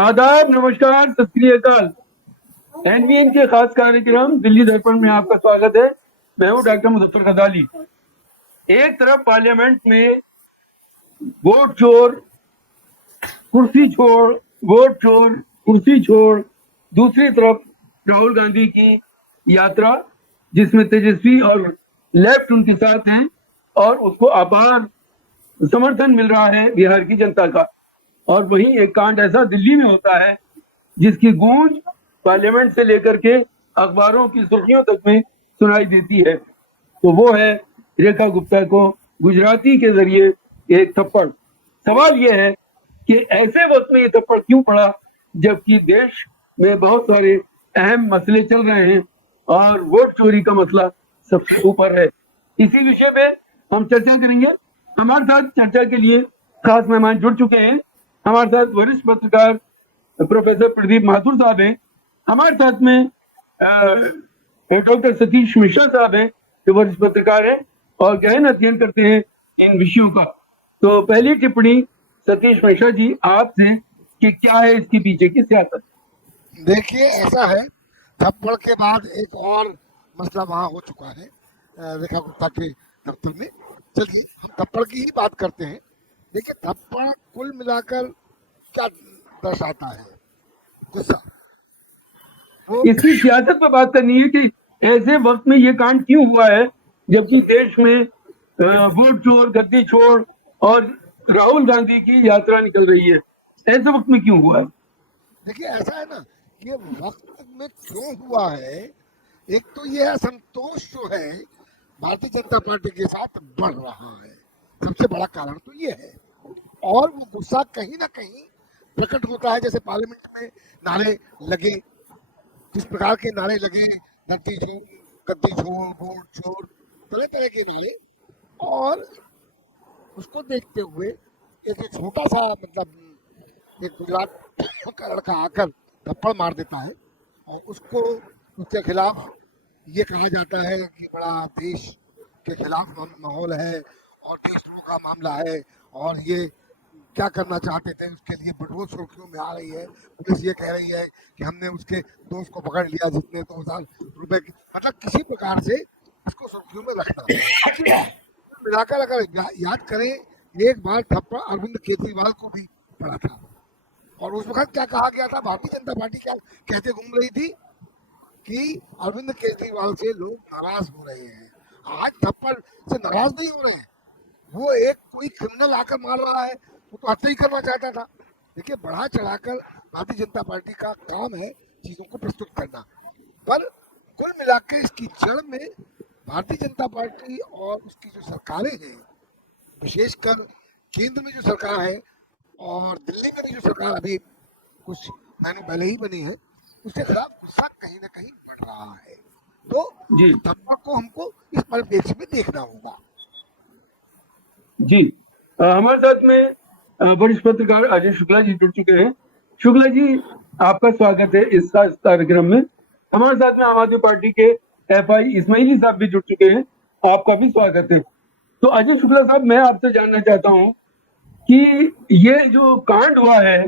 आदाब, नमस्कार, सत श्री अकाल। एनवीएन के खास कार्यक्रम दिल्ली दर्पण में आपका स्वागत है। मैं हूं डॉक्टर मुजफ्फर गजाली। एक तरफ पार्लियामेंट में वोट चोर कुर्सी छोड़, वोट चोर कुर्सी छोड़, दूसरी तरफ राहुल गांधी की यात्रा जिसमें तेजस्वी और लेफ्ट उनके साथ हैं और उसको अपार समर्थन मिल रहा है बिहार की जनता का। और वहीं एक कांड ऐसा दिल्ली में होता है जिसकी गूंज पार्लियामेंट से लेकर के अखबारों की सुर्खियों तक में सुनाई देती है। तो वो है रेखा गुप्ता को गुजराती के जरिए एक थप्पड़। सवाल यह है कि ऐसे वक्त में ये थप्पड़ क्यों पड़ा जबकि देश में बहुत सारे अहम मसले चल रहे हैं और वोट चोरी का मसला सबसे ऊपर है। इसी विषय पे हम चर्चा करेंगे। हमारे साथ चर्चा के लिए खास मेहमान जुड़ चुके हैं। हमारे साथ वरिष्ठ पत्रकार प्रोफेसर प्रदीप माथुर साहब हैं। हमारे साथ में डॉक्टर सतीश मिश्रा साहब हैं जो वरिष्ठ पत्रकार हैं और गहन अध्ययन करते हैं इन विषयों का। तो पहली टिप्पणी सतीश मिश्रा जी आपसे कि क्या है इसके पीछे की सियासत। देखिए, ऐसा है, थप्पड़ के बाद एक और मसला वहाँ हो चुका है रेखा गुप्ता के दफ्तर में। चलिए हम थप्पड़ की ही बात करते हैं। देखिए, थप्पड़ कुल मिलाकर क्या दर्शाता है? गुस्सा। वो इसकी सियासत पर बात करनी है कि ऐसे वक्त में ये कांड क्यों हुआ है जबकि देश में वोट चोर गद्दी छोड़ और राहुल गांधी की यात्रा निकल रही है। ऐसे वक्त में क्यों हुआ है? देखिए, ऐसा है ना, ये वक्त में क्यों हुआ है, एक तो ये असंतोष जो है भारतीय जनता पार्टी के साथ बढ़ रहा है, सबसे बड़ा कारण तो ये है। और वो गुस्सा कहीं ना कहीं प्रकट होता है, जैसे पार्लियामेंट में नारे लगे, जिस प्रकार के नारे लगे, गद्दी छोड़, वोट छोड़, तरह तरह के नारे। और उसको देखते हुए एक छोटा सा मतलब एक गुजरात का लड़का आकर थप्पड़ मार देता है और उसको उसके खिलाफ ये कहा जाता है कि बड़ा देश के खिलाफ माहौल है और देशद्रोह का मामला है और ये क्या करना चाहते थे उसके लिए पेट्रोल सुर्खियों में आ रही है। पुलिस ये कह रही है कि हमने उसके दोस्त को पकड़ लिया जिसने 2,000 रुपए की, मतलब किसी प्रकार से उसको सुर्खियों में रखना। मिलाकर अगर याद करें, एक बार थप्पड़ अरविंद केजरीवाल को भी पड़ा था और उस वक्त क्या कहा गया था, भारतीय जनता पार्टी क्या कहते घूम रही थी कि अरविंद केजरीवाल से लोग नाराज हो रहे हैं। आज थप्पड़ से नाराज नहीं हो रहे हैं, वो एक कोई क्रिमिनल आकर मार रहा है, वो तो हत्या ही करना चाहता था। देखिए, बढ़ा चढ़ाकर भारतीय जनता पार्टी का काम है चीजों को प्रस्तुत करना, पर कुल मिलाकर इसकी जड़ में भारतीय जनता पार्टी और उसकी जो सरकारें हैं, विशेषकर केंद्र में जो सरकार है और दिल्ली में भी जो सरकार अभी कुछ महीनों पहले ही बनी है, उसके खिलाफ गुस्सा कहीं ना कहीं बढ़ रहा है। तो जी थप्पड़ को हमको इस परिप्रेक्ष्य में देखना होगा। जी हमारे साथ में वरिष्ठ पत्रकार अजय शुक्ला जी जुड़ चुके हैं। शुक्ला जी आपका स्वागत है इस कार्यक्रम में। हमारे साथ में आम आदमी पार्टी के FI इस्माइली साहब भी जुड़ चुके हैं, आपका भी स्वागत है। तो अजय शुक्ला साहब, मैं आपसे जानना चाहता हूं कि ये जो कांड हुआ है,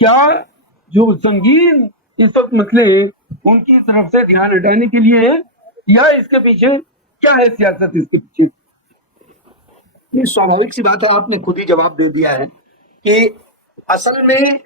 क्या जो संगीन इस वक्त मसले उनकी तरफ से ध्यान हटाने के लिए है या इसके पीछे क्या है सियासत इसके पीछे? ये स्वाभाविक सी बात है, आपने खुद ही जवाब दे दिया है कि असल में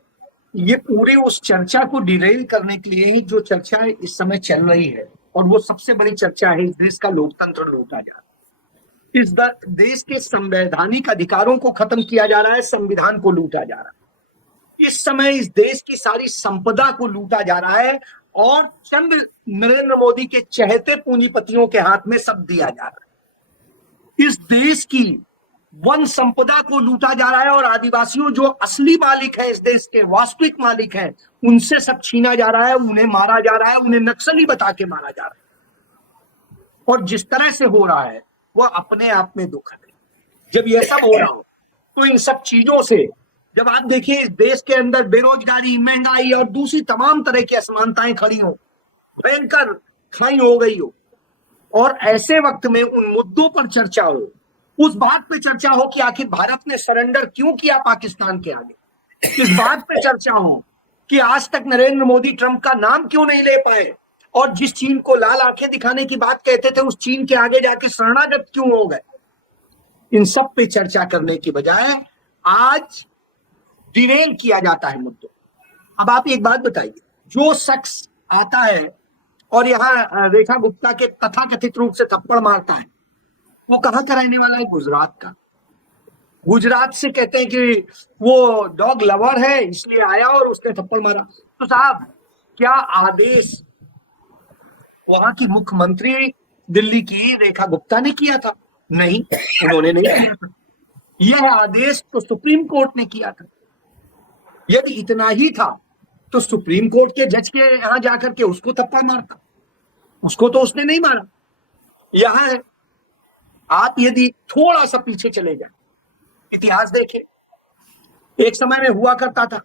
ये पूरी उस चर्चा को डिरेल करने के लिए ही जो चर्चा इस समय चल रही है, और वो सबसे बड़ी चर्चा है, इस देश का लोकतंत्र लूटा जा रहा है, इस देश के संवैधानिक अधिकारों को खत्म किया जा रहा है, संविधान को लूटा जा रहा है, इस समय इस देश की सारी संपदा को लूटा जा रहा है और चंद नरेंद्र मोदी के चहेते पूंजीपतियों के हाथ में सब दिया जा रहा है। इस देश की वन संपदा को लूटा जा रहा है और आदिवासियों जो असली मालिक है, इस देश के वास्तविक मालिक हैं, उनसे सब छीना जा रहा है, उन्हें मारा जा रहा है, उन्हें नक्सली बता के मारा जा रहा है। और जिस तरह से हो रहा है वह अपने आप में दुखद है। जब यह सब हो रहा हो तो इन सब चीजों से, जब आप देखिए इस देश के अंदर बेरोजगारी, महंगाई और दूसरी तमाम तरह की असमानताएं खड़ी हो, भयंकर खाई हो गई हो, और ऐसे वक्त में उन मुद्दों पर चर्चा हो, उस बात पे चर्चा हो कि आखिर भारत ने सरेंडर क्यों किया पाकिस्तान के आगे, इस बात पे चर्चा हो कि आज तक नरेंद्र मोदी ट्रंप का नाम क्यों नहीं ले पाए, और जिस चीन को लाल आंखें दिखाने की बात कहते थे उस चीन के आगे जाके शरणागत क्यों हो गए। इन सब पे चर्चा करने की बजाय आज डिरेल किया जाता है मुद्दों। अब आप एक बात बताइए, जो शख्स आता है और यहाँ रेखा गुप्ता के तथाकथित रूप से थप्पड़ मारता है, वो कहाँ का रहने वाला है? गुजरात का। गुजरात से कहते हैं कि वो डॉग लवर है इसलिए आया और उसने थप्पड़ मारा। तो साहब, क्या आदेश वहां की मुख्यमंत्री दिल्ली की रेखा गुप्ता ने किया था? नहीं, उन्होंने नहीं किया था। यह आदेश तो सुप्रीम कोर्ट ने किया था। यदि इतना ही था तो सुप्रीम कोर्ट के जज के यहां जाकर के उसको थप्पड़ मारता, उसको तो उसने नहीं मारा। यहां है, आप यदि थोड़ा सा पीछे चले जाए, इतिहास देखें, एक समय में हुआ करता था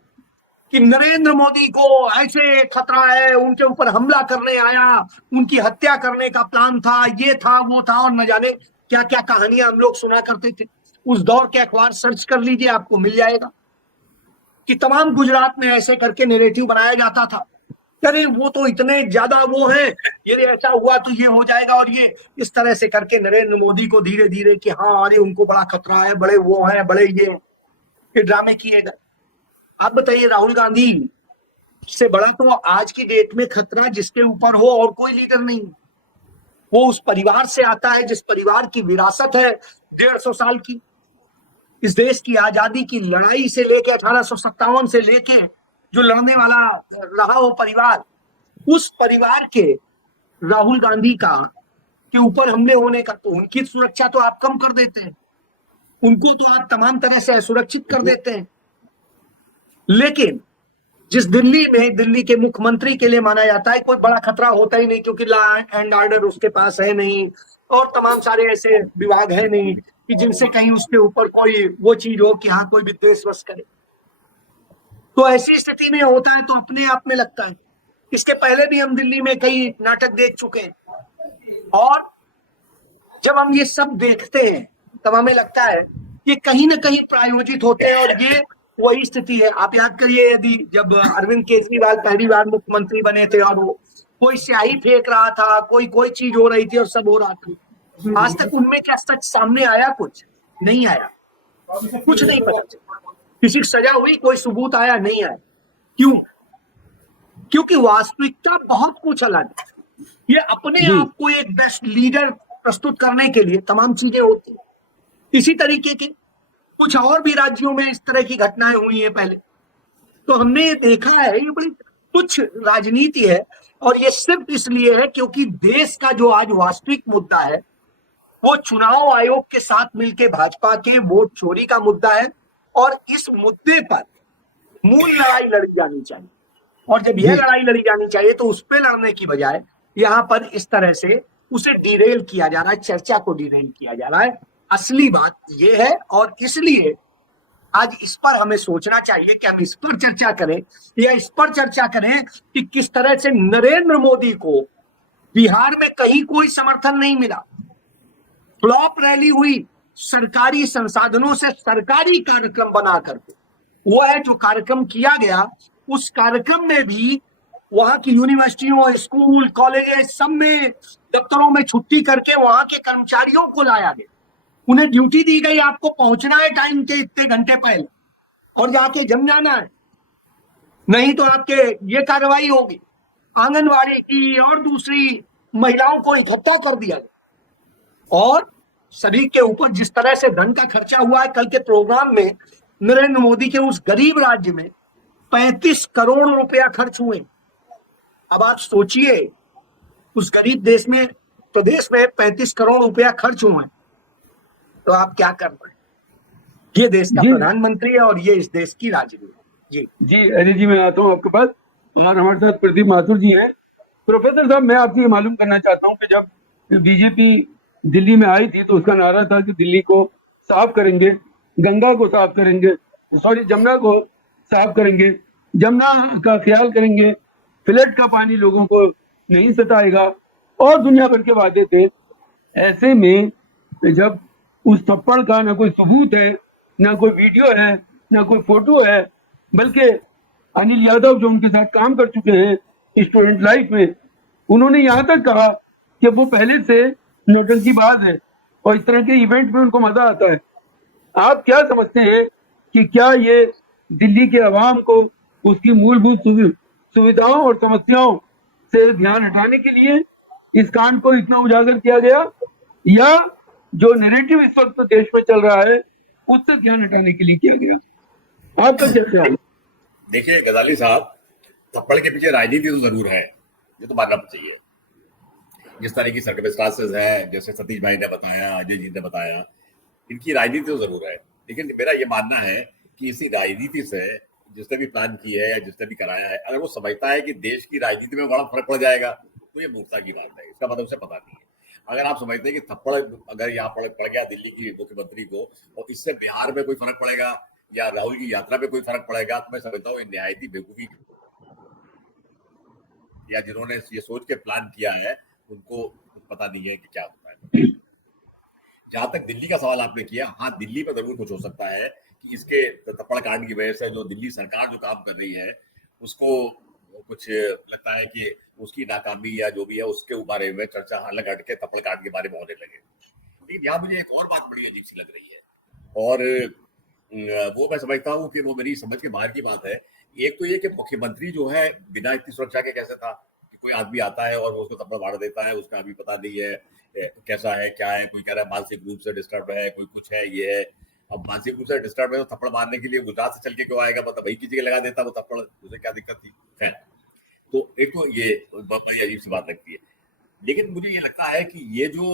कि नरेंद्र मोदी को ऐसे खतरा है, उनके ऊपर हमला करने आया, उनकी हत्या करने का प्लान था, ये था वो था, और न जाने क्या क्या कहानियां हम लोग सुना करते थे। उस दौर के अखबार सर्च कर लीजिए, आपको मिल जाएगा कि तमाम गुजरात में ऐसे करके नैरेटिव बनाया जाता था। अरे वो तो इतने ज्यादा वो है, ये ऐसा हुआ तो ये हो जाएगा, और ये इस तरह से करके नरेंद्र मोदी को धीरे धीरे कि हाँ अरे उनको बड़ा खतरा है, बड़े वो हैं, बड़े ये ड्रामे किए गए। आप बताइए, राहुल गांधी से बड़ा तो आज की डेट में खतरा जिसके ऊपर हो और कोई लीडर नहीं। वो उस परिवार से आता है जिस परिवार की विरासत है 150 साल की। इस देश की आजादी की लड़ाई से लेके 1857 से लेके जो लड़ने वाला रहा हो परिवार, उस परिवार के राहुल गांधी का के ऊपर हमले होने का, तो उनकी सुरक्षा तो आप कम कर देते हैं, उनको तो आप तमाम तरह से असुरक्षित कर देते हैं। लेकिन जिस दिल्ली में दिल्ली के मुख्यमंत्री के लिए माना जाता है कोई बड़ा खतरा होता ही नहीं, क्योंकि लॉ एंड ऑर्डर उसके पास है नहीं, और तमाम सारे ऐसे विभाग है नहीं कि जिनसे कहीं उसके ऊपर कोई वो चीज हो कि हाँ कोई विद्वेष बस करे। तो ऐसी स्थिति में होता है तो अपने आप में लगता है। इसके पहले भी हम दिल्ली में कई नाटक देख चुके हैं, और जब हम ये सब देखते हैं तब हमें लगता है कि कहीं ना कहीं प्रायोजित होते हैं, और ये वही स्थिति है। आप याद करिए, यदि जब अरविंद केजरीवाल पहली बार मुख्यमंत्री बने थे और वो कोई स्याही फेंक रहा था, कोई चीज हो रही थी और सब हो रहा था, आज तक उनमें क्या सच सामने आया? कुछ नहीं आया, कुछ नहीं पता चला। किसी की सजा हुई, कोई सबूत आया? नहीं आया। क्यों? क्योंकि वास्तविकता बहुत कुछ अलग है। ये अपने जी। आप को एक बेस्ट लीडर प्रस्तुत करने के लिए तमाम चीजें होती हैं। इसी तरीके के कुछ और भी राज्यों में इस तरह की घटनाएं हुई हैं पहले, तो हमने ये देखा है। ये बड़ी कुछ राजनीति है, और ये सिर्फ इसलिए है क्योंकि देश का जो आज वास्तविक मुद्दा है वो चुनाव आयोग के साथ मिलकर भाजपा के वोट चोरी का मुद्दा है, और इस मुद्दे पर मूल लड़ाई लड़ी जानी चाहिए। और जब यह लड़ाई लड़ी जानी चाहिए तो उस पर लड़ने की बजाय यहाँ पर इस तरह से उसे डिरेल किया जा रहा है, चर्चा को डिरेल किया जा रहा है। असली बात यह है, और इसलिए आज इस पर हमें सोचना चाहिए कि हम इस पर चर्चा करें, या इस पर चर्चा करें कि किस तरह से नरेंद्र मोदी को बिहार में कहीं कोई समर्थन नहीं मिला, फ्लॉप रैली हुई, सरकारी संसाधनों से सरकारी कार्यक्रम बना करके वो है जो कार्यक्रम किया गया, उस कार्यक्रम में भी वहां की यूनिवर्सिटियों, स्कूल, कॉलेज सब में दफ्तरों में छुट्टी करके वहां के कर्मचारियों को लाया गया। उन्हें ड्यूटी दी गई, आपको पहुंचना है टाइम के इतने घंटे पहले और जाके जम जाना है, नहीं तो आपके ये कार्रवाई होगी। आंगनवाड़ी की और दूसरी महिलाओं को इकट्ठा कर दिया गया, और सभी के ऊपर जिस तरह से धन का खर्चा हुआ है। कल के प्रोग्राम में नरेंद्र मोदी के उस गरीब राज्य में 35 करोड़ रुपया खर्च हुए। अब आप सोचिए, उस गरीब देश में, प्रदेश में 35 करोड़ रुपया खर्च हुए, तो आप क्या कर रहे हैं? ये देश का जी प्रधानमंत्री है और ये इस देश की राजनीति। जी जी अजय जी, मैं आता हूँ आपके पास, और हमारे साथ प्रदीप माथुर जी हैं। प्रोफेसर साहब, मैं आपसे ये मालूम करना चाहता हूँ कि जब बीजेपी दिल्ली में आई थी तो उसका नारा था कि दिल्ली को साफ करेंगे, गंगा को साफ करेंगे, सॉरी जमुना को साफ करेंगे, जमुना का ख्याल करेंगे, फ्लड का पानी लोगों को नहीं सताएगा, और दुनिया भर के वादे थे। ऐसे में जब उस थप्पड़ का ना कोई सबूत है, ना कोई वीडियो है, ना कोई फोटो है, बल्कि अनिल यादव जो उनके साथ काम कर चुके हैं स्टूडेंट लाइफ में, उन्होंने यहाँ तक कहा कि वो पहले से नौटंकीबाज है और इस तरह के इवेंट में उनको मजा आता है। आप क्या समझते हैं कि क्या ये दिल्ली के अवाम को उसकी मूलभूत सुविधाओं और समस्याओं से ध्यान हटाने के लिए इस कांड को इतना उजागर किया गया, या जो नैरेटिव इस वक्त देश में चल रहा है उससे ध्यान हटाने के लिए किया गया? आपका क्या ख्याल है? देखिए गजाली साहब, थप्पड़ के पीछे राजनीति तो जरूर है, ये तो मानना चाहिए। जिस तरह की सर्कमस्टांसेस है, जैसे सतीश भाई ने बताया, अजय जी ने बताया, इनकी राजनीति तो जरूर है, लेकिन मेरा ये मानना है कि इसी राजनीति से जिसने भी प्लान किया है या जिसने भी कराया है, अगर वो समझता है कि देश की राजनीति में बड़ा फर्क पड़ जाएगा तो ये मूर्खता की बात है, इसका मतलब उसे पता नहीं है। अगर आप समझते हैं कि थप्पड़ अगर यहाँ पड़ गया दिल्ली की मुख्यमंत्री को और इससे बिहार में कोई फर्क पड़ेगा या राहुल की यात्रा पे कोई फर्क पड़ेगा, तो मैं समझता हूँ निहायती बेवकूफी, या जिन्होंने ये सोच के प्लान किया है उनको कुछ पता नहीं है कि क्या होता है। जहां तक दिल्ली का सवाल आपने किया, हाँ दिल्ली में जरूर कुछ हो सकता है कि इसके थप्पड़ कांड की वजह से जो दिल्ली सरकार जो काम कर रही है उसको कुछ लगता है कि उसकी नाकामी या जो भी है उसके बारे में चर्चा अलग हट के थप्पड़ कांड के बारे में होने लगे। लेकिन यहाँ मुझे एक और बात बड़ी अजीब सी लग रही है, और वो मैं समझता हूँ कि वो मेरी समझ के बाहर की बात है। एक तो ये कि मुख्यमंत्री जो है बिना इतनी सुरक्षा के कैसे था कि कोई आदमी आता है और वो उसको थप्पड़ मार देता है, उसका अभी पता नहीं है कैसा है क्या है, कोई कह रहा है मानसिक रूप से डिस्टर्ब है, कोई कुछ है, ये है। अब मानसिक रूप से डिस्टर्ब है तो थप्पड़ मारने के लिए गुजरात से चल के क्यों आएगा, मतलब वही किसी के लगा देता वो थप्पड़, उसे क्या दिक्कत थी? खैर, तो एक तो ये बहुत बड़ी अजीब सी बात लगती है। लेकिन मुझे ये लगता है कि ये जो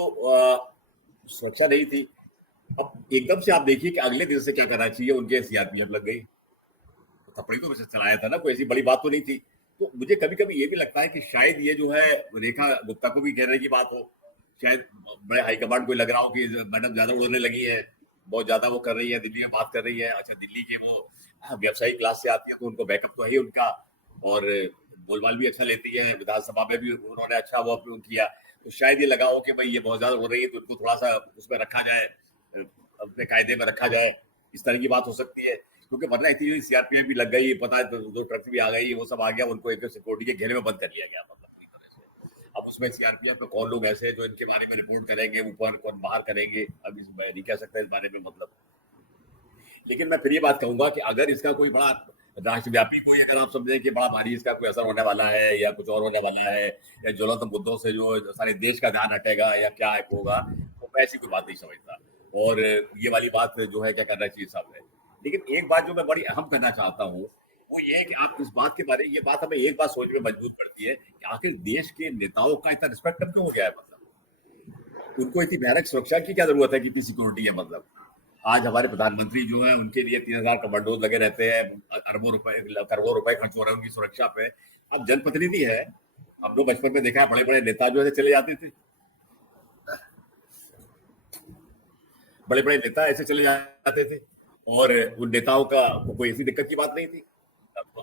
सुरक्षा नहीं थी, अब एकदम से आप देखिए कि अगले दिन से क्या करना चाहिए, उनके सीआरपीएफ लग गई, थप्पड़ी तो वैसे चलाया था ना, कोई ऐसी बड़ी बात तो नहीं थी। तो मुझे कभी कभी ये भी लगता है कि शायद ये जो है रेखा गुप्ता को भी कहने की बात हो, शायद बड़े हाईकमांड को लग रहा हो कि मैडम ज्यादा उड़ने लगी है, बहुत ज्यादा वो कर रही है, दिल्ली में बात कर रही है। अच्छा, दिल्ली के वो व्यवसायिक क्लास से आती है तो उनको बैकअप तो है ही उनका, और बोलबाल भी अच्छा लेती है, विधानसभा में भी उन्होंने अच्छा वो किया। तो शायद ये लगा हो कि भाई ये बहुत ज्यादा हो रही है तो इनको थोड़ा सा उसमें रखा जाए, अपने कायदे में रखा जाए, इस तरह की बात हो सकती है। क्योंकि वरना इतनी सीआरपीएफ भी लग गई, पता है दो ट्रक भी आ गई, वो सब आ गया, उनको एक सिक्योरिटी के घेरे में बंद कर लिया गया, मतलब पूरी तरह से। अब उसमें सीआरपीएफ में कौन लोग ऐसे जो इनके बारे में रिपोर्ट करेंगे, ऊपर कौन बाहर करेंगे, अब इस नहीं कह सकते इस बारे में, मतलब। लेकिन मैं फिर ये बात कहूंगा कि अगर इसका कोई बड़ा राष्ट्रव्यापी कोई, अगर आप समझें कि बड़ा भारी इसका कोई असर होने वाला है या कुछ और होने वाला है, या ज्वलंत मुद्दों से जो सारे देश का ध्यान हटेगा या क्या होगा, तो मैं ऐसी कोई बात नहीं समझता। और ये वाली बात जो है क्या करना चाहिए सब है। लेकिन एक बात जो मैं बड़ी अहम करना चाहता हूँ वो ये है कि आप इस बात के बारे में, ये बात हमें एक बात सोच में मजबूत करती है कि आखिर देश के नेताओं का इतना रिस्पेक्ट कब क्यों हो गया है, मतलब उनको इतनी भयानक सुरक्षा की क्या जरूरत है, कितनी सिक्योरिटी है, मतलब। आज हमारे प्रधानमंत्री जो है उनके लिए 3000 कमांडोज लगे रहते हैं, अरबों रुपए करोड़ों रुपए खर्च हो रहे हैं उनकी सुरक्षा पे। अब जनप्रतिनिधि है, हम लोग बचपन में देखा है बड़े बड़े नेता जो है चले जाते थे, बड़े बड़े नेता ऐसे चले जाते थे और उन नेताओं का कोई ऐसी दिक्कत की बात नहीं थी।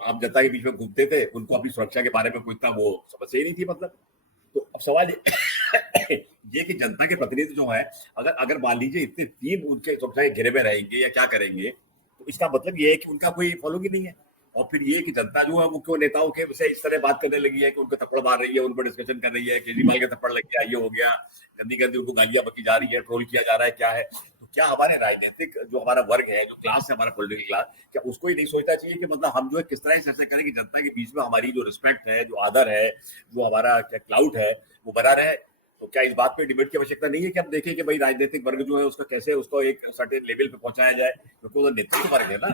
आप जनता के बीच में घूमते थे, उनको अपनी सुरक्षा के बारे में कोई इतना वो समस्या ही नहीं थी, मतलब। तो अब सवाल ये कि जनता के प्रतिनिधि जो है, अगर मान लीजिए इतने 3 उनके सुरक्षा के घेरे में रहेंगे या क्या करेंगे, तो इसका मतलब ये है कि उनका कोई फॉलोइंग ही नहीं है। और फिर ये कि जनता जो है वो क्यों नेताओं के विषय इस तरह बात करने लगी है कि उनको थप्पड़ मार रही है, उन पर डिस्कशन कर रही है, केजरीवाल के थप्पड़ लग गया, ये हो गया, गंदी गंदी उनको गालियां बकी जा रही है, ट्रोल किया जा रहा है, क्या है। तो क्या हमारे राजनीतिक जो हमारा वर्ग है, जो क्लास है, हमारा पॉलिटिकल क्लास, क्या उसको ही नहीं सोचना चाहिए कि मतलब हम जो है किस तरह से चर्चा करें कि जनता के बीच में हमारी जो रिस्पेक्ट है, जो आदर है, जो हमारा क्या क्लाउड है, वो बना रहे। तो क्या इस बात पे डिबेट की आवश्यकता नहीं है कि हम देखें कि भाई राजनीतिक वर्ग जो है उसका कैसे उसको एक सर्टेन लेवल पे पहुंचाया जाए, क्योंकि वो नेतृत्व वर्ग है ना,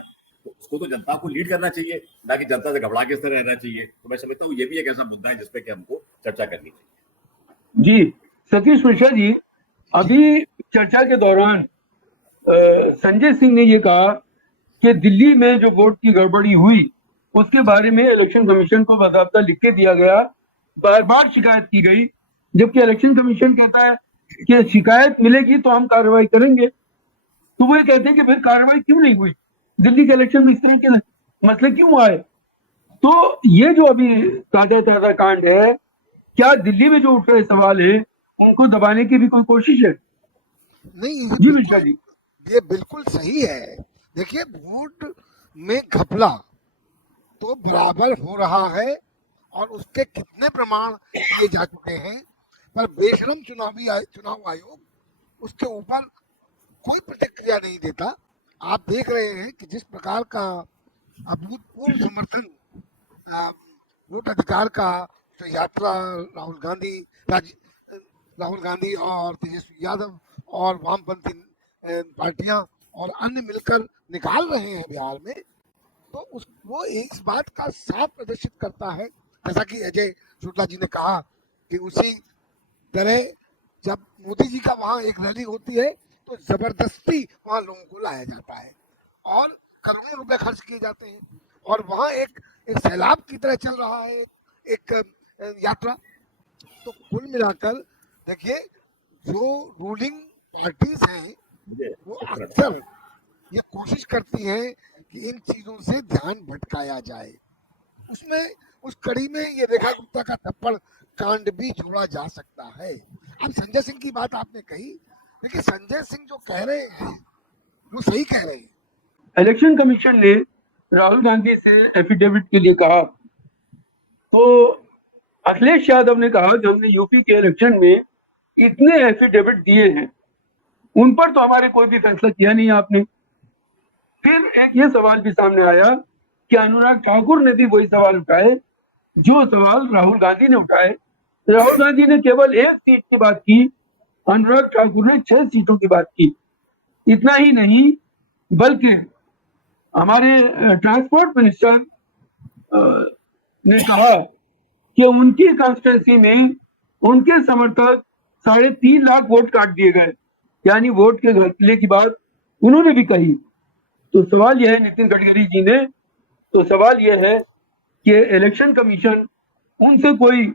तो उसको तो जनता को लीड करना चाहिए, ना कि जनता से घबरा के इस तरह रहना चाहिए। तो मैं समझता हूँ ये भी एक ऐसा मुद्दा है जिसपे कि हमको चर्चा करनी चाहिए। जी सतीश मिश्रा जी, अभी चर्चा के दौरान संजय सिंह ने ये कहा कि दिल्ली में जो वोट की गड़बड़ी हुई उसके बारे में इलेक्शन कमीशन को बाकायदा लिख के दिया गया, बार बार शिकायत की गई, जबकि इलेक्शन कमीशन कहता है कि शिकायत मिलेगी तो हम कार्रवाई करेंगे। तो वो ये कहते हैं कि फिर कार्रवाई क्यों नहीं हुई, दिल्ली के इलेक्शन में इस तरह के मसले क्यों आए? तो ये जो अभी ताजा कांड है, क्या दिल्ली में जो उठ रहे सवाल है उनको दबाने की भी कोई कोशिश है? नहीं, जी मिश्रा जी। ये बिल्कुल सही है। देखिए, वोट में घपला तो बराबर हो रहा है और उसके कितने प्रमाण दिए जा चुके हैं, पर बेशरम चुनाव आयोग उसके ऊपर कोई प्रतिक्रिया नहीं देता। आप देख रहे हैं कि जिस प्रकार का अभूतपूर्व समर्थन अ, वोट अधिकार का तो यात्रा राज, राहुल गांधी और तेजस्वी यादव और वामपंथी पार्टियां और अन्य मिलकर निकाल रहे हैं बिहार में, तो उस वो इस बात का साफ प्रदर्शित करता है, जैसा कि अजय शुक्ला जी ने कहा कि उसी तरह जब मोदी जी का वहाँ एक रैली होती है तो जबरदस्ती वहाँ लोगों को लाया जाता है और करोड़ों रुपए खर्च किए जाते हैं और वहाँ एक एक सैलाब की तरह चल रहा है एक यात्रा। तो कुल मिलाकर देखिए, जो रूलिंग पार्टीज हैं मुझे वो उत्तर अक्सर ये कोशिश करती हैं कि इन चीजों से ध्यान भटकाया जाए। उसमें उस कड़ी में ये रेखा गुप्ता का थप्पड़ कांड भी जोड़ा जा सकता है। अब संजय सिंह की बात आपने कही, देखिए संजय सिंह जो कह रहे हैं वो सही कह रहे हैं। इलेक्शन कमीशन ने राहुल गांधी से एफिडेविट के लिए कहा, तो अखिलेश यादव ने कहा कि हमने यूपी के इलेक्शन में इतने एफिडेविट दिए हैं, उन पर तो हमारे कोई भी फैसला किया नहीं आपने। फिर एक ये सवाल भी सामने आया कि अनुराग ठाकुर ने भी वही सवाल उठाए जो सवाल राहुल गांधी ने उठाए। राहुल गांधी ने केवल एक सीट की बात की, अनुराग ठाकुर ने 6 सीटों की बात की। इतना ही नहीं, बल्कि हमारे ट्रांसपोर्ट मिनिस्टर ने कहा कि उनकी कॉन्स्टिट्यूंसी में उनके समर्थक 3.5 लाख वोट काट दिए गए, यानी वोट के घपले की बात उन्होंने भी कही। तो सवाल यह है नितिन गडकरी जी ने, तो सवाल यह है कि इलेक्शन कमीशन उनसे कोई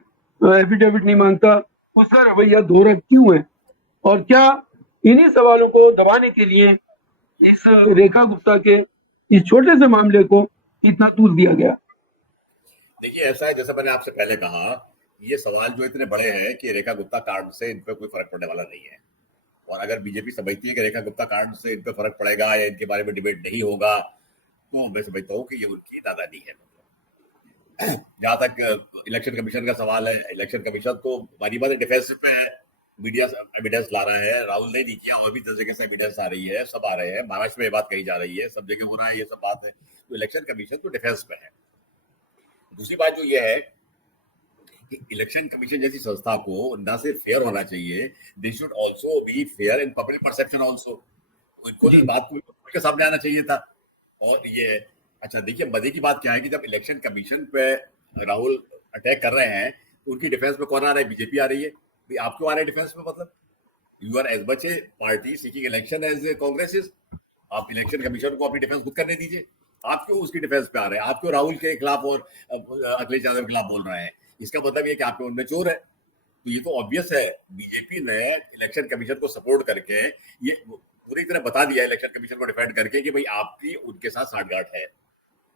एफिडेविट नहीं मांगता, उसका रवैया दोहरा क्यों है, और क्या इन्हीं सवालों को दबाने के लिए इस रेखा गुप्ता के इस छोटे से मामले को इतना दूर दिया गया। देखिए, ऐसा है जैसा मैंने आपसे पहले कहा, ये सवाल जो इतने बड़े हैं कि रेखा गुप्ता कांड से इन पर कोई फर्क पड़ने वाला नहीं है। और अगर बीजेपी समझती है कि रेखा गुप्ता कांड से इन पर फर्क पड़ेगा या इनके बारे में डिबेट नहीं होगा, तो मैं समझता हूँ कि ये उनकी दादानी है। जहां तक इलेक्शन कमीशन का सवाल है, इलेक्शन कमीशन तो हमारी बात डिफेंस पे है, मीडिया एविडेंस ला रहा है, राहुल ने नहीं किया और भी जगह से एविडेंस आ रही है, सब आ रहे हैं, महाराष्ट्र में ये बात कही जा रही है, सब जगह हो रहा है, ये सब बात है। तो इलेक्शन कमीशन तो डिफेंस पे है। दूसरी बात जो ये है कि इलेक्शन कमीशन जैसी संस्था को न सिर्फ फेयर होना चाहिए, they should also be fair in public perception also. उनको इस बात को के सामने आना चाहिए था। और ये अच्छा देखिए, मजे की बात क्या है कि जब इलेक्शन कमीशन पे राहुल अटैक कर रहे हैं तो उनकी डिफेंस में कौन आ रहा है? बीजेपी आ रही है। भाई आप क्यों आ रहे हैं डिफेंस में? मतलब you are as much a party seeking election as a Congress is. आप इलेक्शन कमीशन को अपनी डिफेंस खुद करने दीजिए। आप क्यों उसकी डिफेंस पे आ रहे हैं? आप क्यों राहुल के खिलाफ और अखिलेश यादव के खिलाफ बोल रहे हैं? इसका मतलब ये कि आपके उनमें चोर है। तो ये तो ऑब्वियस है, बीजेपी ने इलेक्शन कमीशन को सपोर्ट करके ये पूरी तरह बता दिया इलेक्शन कमीशन को डिफेंड करके कि भाई आपकी उनके साथ साठगांठ है।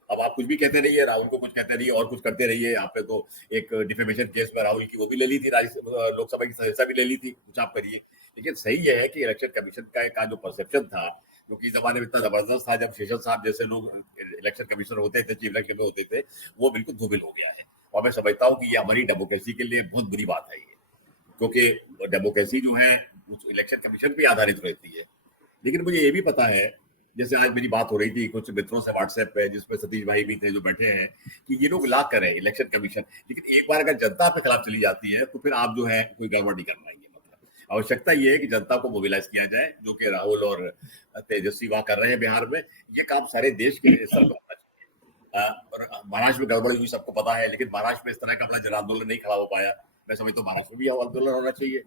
अब आप कुछ भी कहते रहिए, राहुल को कुछ कहते रहिए और कुछ करते रहिए। आपने तो एक डिफेमेशन केस में राहुल की वो भी ले ली थी, लोकसभा की सदस्यता भी ले ली थी, कुछ आप करिए। लेकिन सही ये है कि इलेक्शन कमीशन का जो परसेप्शन था, जो कि जमाने में इतना जबरदस्त था जब शेषन साहब जैसे लोग इलेक्शन कमिश्नर होते थे, चीफ इलेक्शन होते थे, वो बिल्कुल धूमिल हो गया है। और मैं समझता हूँ कि ये हमारी डेमोक्रेसी के लिए बहुत बुरी बात है ये, क्योंकि डेमोक्रेसी जो है इलेक्शन कमीशन पे आधारित रहती है। लेकिन मुझे ये भी पता है, जैसे आज मेरी बात हो रही थी कुछ मित्रों से व्हाट्सएप पे, जिसमें सतीश भाई भी थे जो बैठे हैं, कि ये लोग लाख करें इलेक्शन कमीशन, लेकिन एक बार अगर जनता आपके खिलाफ चली जाती है तो फिर आप जो है कोई गड़बड़ नहीं कर पाएंगे। मतलब आवश्यकता ये है कि जनता को मोबिलाइज किया जाए, जो कि राहुल और तेजस्वी वहां कर रहे हैं बिहार में। ये काम सारे देश के स्तर पर होना चाहिए। और महाराष्ट्र में गड़बड़ हुई सबको पता है, लेकिन महाराष्ट्र में इस तरह का अपना जन आंदोलन नहीं खड़ा हो पाया। मैं समझता हूँ महाराष्ट्र में भी आंदोलन होना चाहिए।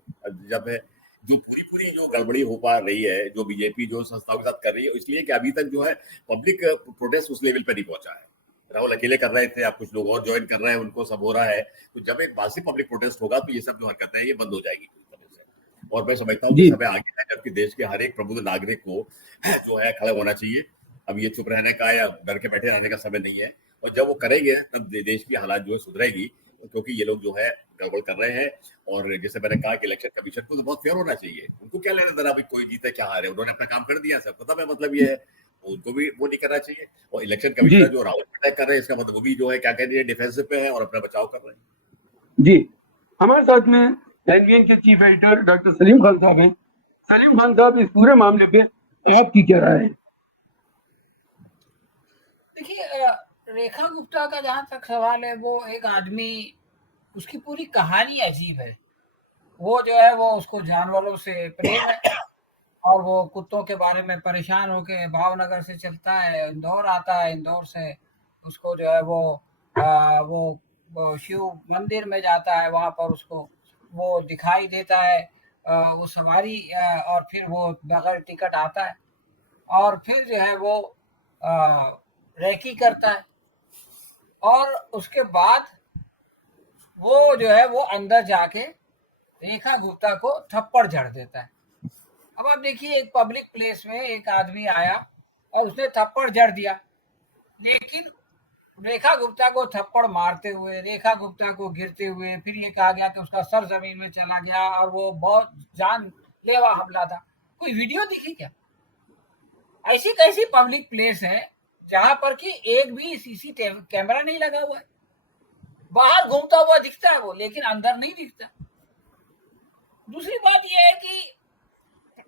जब है जो पूरी जो गड़बड़ी हो पा रही है, जो बीजेपी जो संस्थाओं के साथ कर रही है, इसलिए कि अभी तक जो है पब्लिक प्रोटेस्ट उस लेवल पे नहीं पहुंचा है। राहुल अकेले कर रहे थे, अब कुछ लोग और ज्वाइन कर रहे हैं, उनको सब हो रहा है। तो जब एक मासिक पब्लिक प्रोटेस्ट होगा तो ये सब जो हरकतें हैं ये बंद हो जाएगी पूरी तरह से। और मैं समझता हूँ कि समय आ गया है जबकि देश के हर एक प्रबुद्ध नागरिक को जो है खड़ा होना चाहिए। अब ये चुप रहने का या डर के बैठे रहने का समय नहीं है। और जब वो करेंगे तब देश की हालात जो है सुधरेगी, क्योंकि ये लोग जो है गड़बड़ कर रहे हैं। और जैसे मैंने कहा कि इलेक्शन कमीशन को तो बहुत फेयर होना चाहिए। उनको क्या लेना देना, अभी कोई जीते क्या हारे, उन्होंने अपना काम कर दिया, सब खत्म है। मतलब ये है उनको भी वो नहीं करना चाहिए। और इलेक्शन कमिश्नर जो राउंड अटैक कर रहे हैं, इसका मतलब वो भी जो है क्या कहते हैं, डिफेंसिव पे है और अपना बचाव कर रहे हैं। जी, हमारे साथ में एनवीएन के chief editor doctor Salim Khan साहब हैं। सलीम खान साहब, इस पूरे मामले पे आपकी क्या राय है? देखिए, रेखा गुप्ता का जहाँ तक सवाल है, वो एक आदमी, उसकी पूरी कहानी अजीब है। वो जो है वो उसको जानवरों से प्रेम है और वो कुत्तों के बारे में परेशान होके भावनगर से चलता है, इंदौर आता है, इंदौर से उसको जो है वो शिव मंदिर में जाता है, वहाँ पर उसको वो दिखाई देता है वो सवारी, और फिर वो बगैर टिकट आता है और फिर जो है वो रेकी करता है और उसके बाद वो जो है वो अंदर जाके रेखा गुप्ता को थप्पड़ जड़ देता है। अब आप देखिए, एक पब्लिक प्लेस में एक आदमी आया और उसने थप्पड़ जड़ दिया, लेकिन रेखा गुप्ता को थप्पड़ मारते हुए, रेखा गुप्ता को गिरते हुए, फिर ये कहा गया कि उसका सर जमीन में चला गया और वो बहुत जानलेवा हमला था। कोई वीडियो दिखी क्या? ऐसी कैसी पब्लिक प्लेस है जहां पर कि एक भी सीसी कैमरा नहीं लगा हुआ है? बाहर घूमता हुआ दिखता है वो, लेकिन अंदर नहीं दिखता। दूसरी बात यह है कि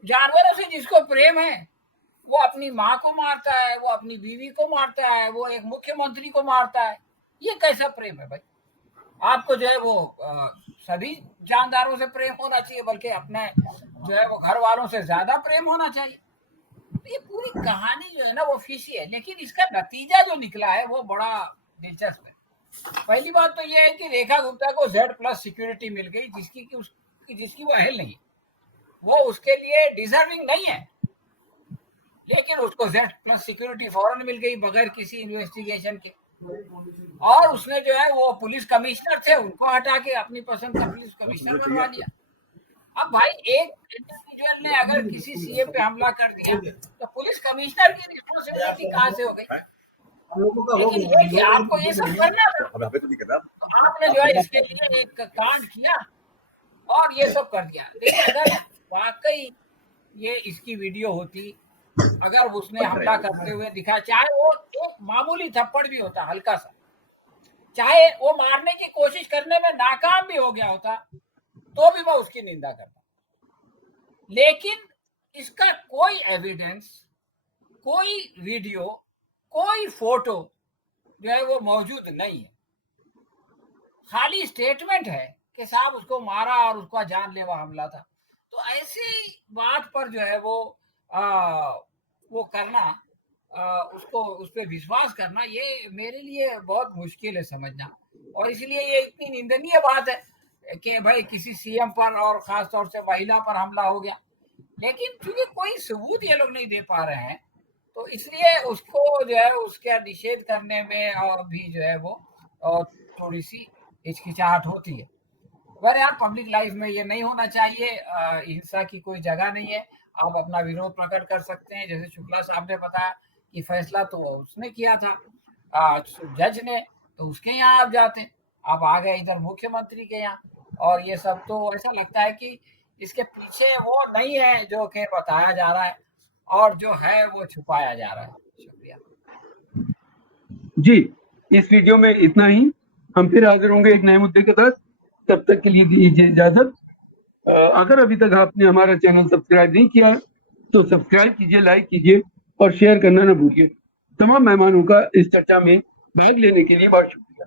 जानवरों से जिसको प्रेम है वो अपनी माँ को मारता है, वो अपनी बीवी को मारता है, वो एक मुख्यमंत्री को मारता है। ये कैसा प्रेम है भाई? आपको जो है वो सभी जानदारों से प्रेम होना चाहिए, बल्कि अपने जो है वो घर वालों से ज्यादा प्रेम होना चाहिए। ये पूरी कहानी जो है ना वो फिशी है, लेकिन इसका नतीजा जो निकला है वो बड़ा दिलचस्प है। पहली बात तो ये है कि रेखा गुप्ता को Z+ सिक्योरिटी मिल गई, जिसकी वो अहल नहीं, वो उसके लिए डिजर्विंग नहीं है, लेकिन उसको Z+ सिक्योरिटी फौरन मिल गई बगैर किसी इन्वेस्टिगेशन के। और उसने जो है वो पुलिस कमिश्नर थे, उनको हटा के अपनी पसंद का पुलिस कमिश्नर बनवा लिया। अब भाई, एक इंडिविजुअल ने अगर किसी सीएम पे हमला कर दिया तो पुलिस कमिश्नर की रिस्पॉन्सिबिलिटी कहाँ से हो गई? लेकिन ये कि आपको ये सब करना था, तो आपने जो है इसके लिए एक कांड किया और ये सब कर दिया। लेकिन अगर वाकई ये इसकी वीडियो होती, अगर उसने हमला करते हुए दिखा, चाहे वो एक मामूली थप्पड़ भी होता हल्का सा, चाहे वो मारने की कोशिश करने में नाकाम भी हो गया होता, तो भी मैं उसकी निंदा करता। लेकिन इसका कोई एविडेंस, कोई वीडियो, कोई फोटो जो है वो मौजूद नहीं है। खाली स्टेटमेंट है कि साहब उसको मारा और उसका जानलेवा हमला था। तो ऐसी बात पर जो है वो करना, उसको उस पर विश्वास करना, ये मेरे लिए बहुत मुश्किल है समझना। और इसलिए ये इतनी निंदनीय बात है कि भाई किसी सीएम पर और खास तौर से महिला पर हमला हो गया, लेकिन क्योंकि कोई सबूत ये लोग नहीं दे पा रहे हैं, तो इसलिए उसको जो है उसका निषेध करने में और भी जो है वो थोड़ी सी हिचकिचाहट होती है। पर यार, पब्लिक लाइफ में ये नहीं होना चाहिए। हिंसा की कोई जगह नहीं है। आप अपना विरोध प्रकट कर सकते हैं, जैसे शुक्ला साहब ने बताया कि फैसला तो उसने किया था जज ने, तो उसके यहाँ आप जाते, आप आ गए इधर मुख्यमंत्री के यहाँ, और ये सब तो ऐसा लगता है कि इसके पीछे वो नहीं है जो कि बताया जा रहा है, और जो है वो छुपाया जा रहा है। शुक्रिया जी, इस वीडियो में इतना ही। हम फिर हाजिर होंगे एक नए मुद्दे के साथ। तब तक के लिए दीजिए इजाजत। अगर अभी तक आपने हमारा चैनल सब्सक्राइब नहीं किया तो सब्सक्राइब कीजिए, लाइक कीजिए और शेयर करना न भूलिए। तमाम मेहमानों का इस चर्चा में भाग लेने के लिए बहुत शुक्रिया।